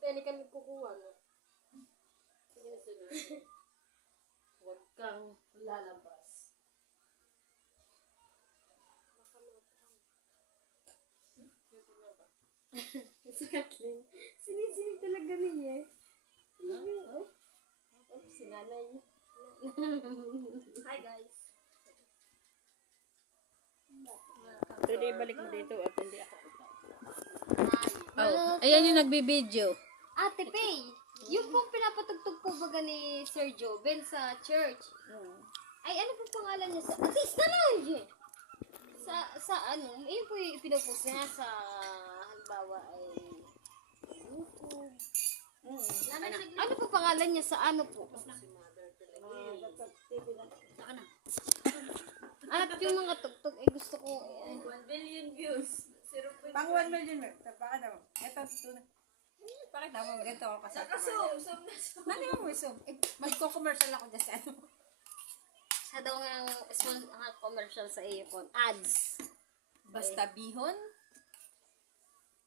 Pwede kami kukuha, no? Sige, sige. Huwag kang lalabas. Si Kathleen. Sinisig talaga niya. Oh, si nanay. Hi, guys. Tuloy, balik mo dito at hindi ako. Oh, ayan yung nagbibideo. Ate Pay, yung pong pinapatugtog po baga ni Sir Joven sa church. Ay, ano po pangalan niya sa... Artista na yun! Sa ano, yun po yung pinupost niya sa halimbawa ay YouTube. Ano po pangalan niya sa ano po? At yung mga tugtog, eh gusto ko... 1 billion views. Pang 1 million, baka daw. Ito, tunay. Bakit daw mo ganito ako kasama? Nakasum na sum. Mali mo isog. Magko-commercial ako dyan sa ano. Sa daw ang commercial sa iyo po. Ads. Basta bihon.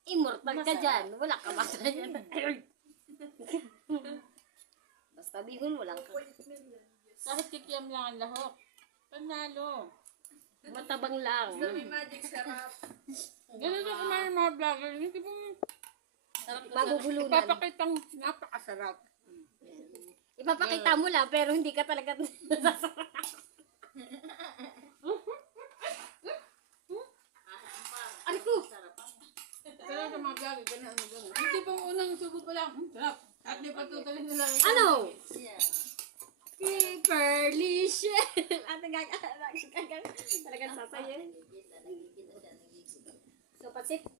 Immortal ka dyan. Wala ka ba dyan? Basta bihon, walang ka. Kahit kikiam lang ang lahok. Panalo. Matabang lang. May magic sarap. Ganun yung kumain ng mga vlogger. Hindi po Magugulunan. ipapakitang napakasarap. Ipapakita mo lang, pero hindi ka talaga Ano ko? Sarap sa mga vlogger. Ganun. Hindi po unang subo pa lang. Sarap. At di pa tutalin nila. Ano? Pearly shell. Talagang sasayin. So, patsit.